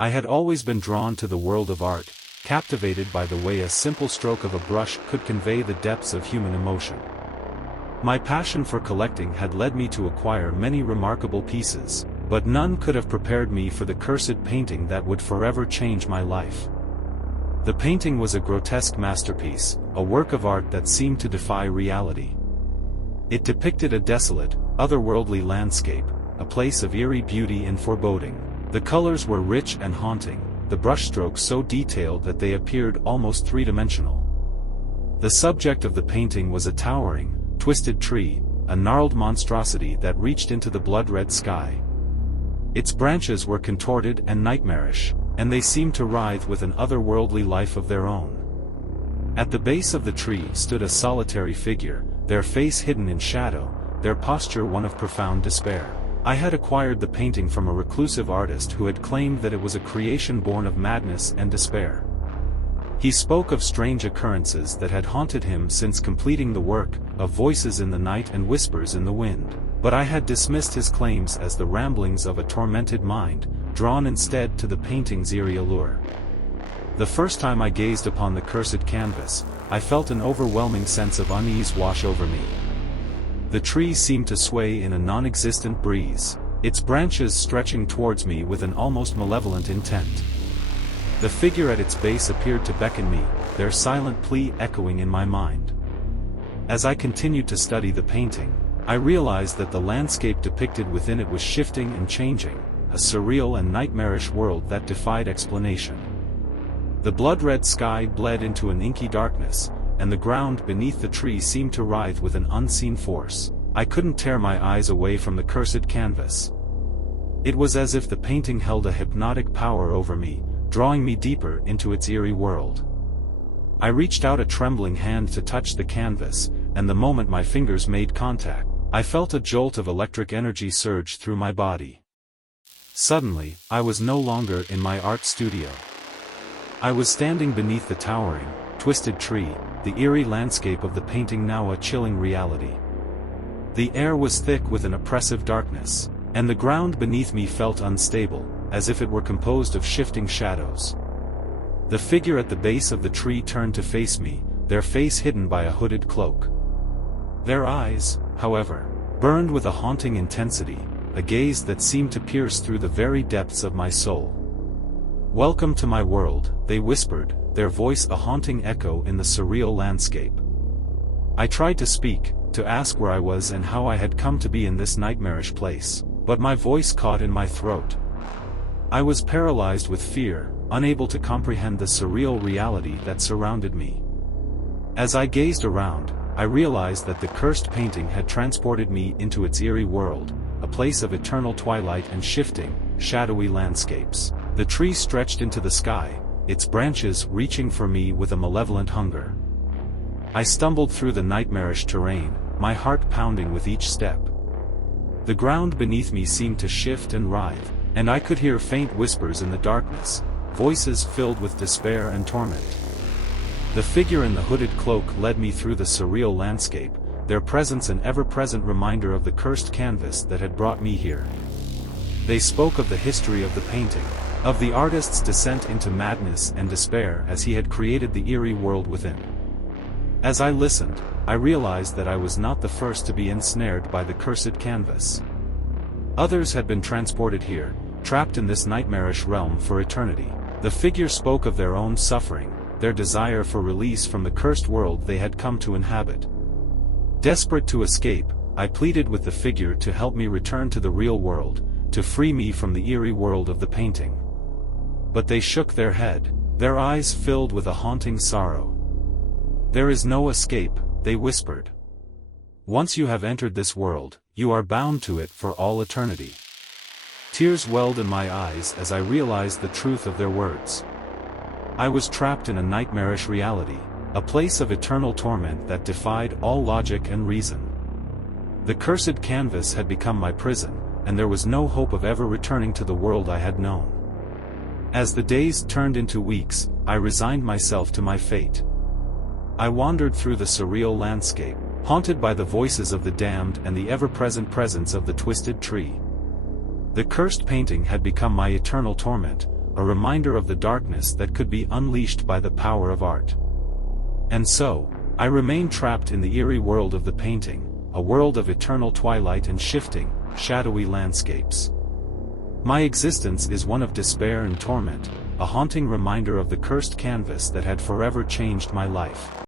I had always been drawn to the world of art, captivated by the way a simple stroke of a brush could convey the depths of human emotion. My passion for collecting had led me to acquire many remarkable pieces, but none could have prepared me for the cursed painting that would forever change my life. The painting was a grotesque masterpiece, a work of art that seemed to defy reality. It depicted a desolate, otherworldly landscape, a place of eerie beauty and foreboding. The colors were rich and haunting, the brushstrokes so detailed that they appeared almost three-dimensional. The subject of the painting was a towering, twisted tree, a gnarled monstrosity that reached into the blood-red sky. Its branches were contorted and nightmarish, and they seemed to writhe with an otherworldly life of their own. At the base of the tree stood a solitary figure, their face hidden in shadow, their posture one of profound despair. I had acquired the painting from a reclusive artist who had claimed that it was a creation born of madness and despair. He spoke of strange occurrences that had haunted him since completing the work, of voices in the night and whispers in the wind, but I had dismissed his claims as the ramblings of a tormented mind, drawn instead to the painting's eerie allure. The first time I gazed upon the cursed canvas, I felt an overwhelming sense of unease wash over me. The tree seemed to sway in a non-existent breeze, its branches stretching towards me with an almost malevolent intent. The figure at its base appeared to beckon me, their silent plea echoing in my mind. As I continued to study the painting, I realized that the landscape depicted within it was shifting and changing, a surreal and nightmarish world that defied explanation. The blood-red sky bled into an inky darkness, and the ground beneath the tree seemed to writhe with an unseen force. I couldn't tear my eyes away from the cursed canvas. It was as if the painting held a hypnotic power over me, drawing me deeper into its eerie world. I reached out a trembling hand to touch the canvas, and the moment my fingers made contact, I felt a jolt of electric energy surge through my body. Suddenly, I was no longer in my art studio. I was standing beneath the towering, twisted tree, the eerie landscape of the painting now a chilling reality. The air was thick with an oppressive darkness, and the ground beneath me felt unstable, as if it were composed of shifting shadows. The figure at the base of the tree turned to face me, their face hidden by a hooded cloak. Their eyes, however, burned with a haunting intensity, a gaze that seemed to pierce through the very depths of my soul. "Welcome to my world," they whispered, their voice a haunting echo in the surreal landscape. I tried to speak, to ask where I was and how I had come to be in this nightmarish place, but my voice caught in my throat. I was paralyzed with fear, unable to comprehend the surreal reality that surrounded me. As I gazed around, I realized that the cursed painting had transported me into its eerie world, a place of eternal twilight and shifting, shadowy landscapes. The tree stretched into the sky, its branches reaching for me with a malevolent hunger. I stumbled through the nightmarish terrain, my heart pounding with each step. The ground beneath me seemed to shift and writhe, and I could hear faint whispers in the darkness, voices filled with despair and torment. The figure in the hooded cloak led me through the surreal landscape, their presence an ever-present reminder of the cursed canvas that had brought me here. They spoke of the history of the painting, of the artist's descent into madness and despair as he had created the eerie world within. As I listened, I realized that I was not the first to be ensnared by the cursed canvas. Others had been transported here, trapped in this nightmarish realm for eternity. The figure spoke of their own suffering, their desire for release from the cursed world they had come to inhabit. Desperate to escape, I pleaded with the figure to help me return to the real world, to free me from the eerie world of the painting. But they shook their head, their eyes filled with a haunting sorrow. "There is no escape," they whispered. "Once you have entered this world, you are bound to it for all eternity." Tears welled in my eyes as I realized the truth of their words. I was trapped in a nightmarish reality, a place of eternal torment that defied all logic and reason. The cursed canvas had become my prison, and there was no hope of ever returning to the world I had known. As the days turned into weeks, I resigned myself to my fate. I wandered through the surreal landscape, haunted by the voices of the damned and the ever-present presence of the twisted tree. The cursed painting had become my eternal torment, a reminder of the darkness that could be unleashed by the power of art. And so, I remain trapped in the eerie world of the painting, a world of eternal twilight and shifting, shadowy landscapes. My existence is one of despair and torment, a haunting reminder of the cursed canvas that had forever changed my life.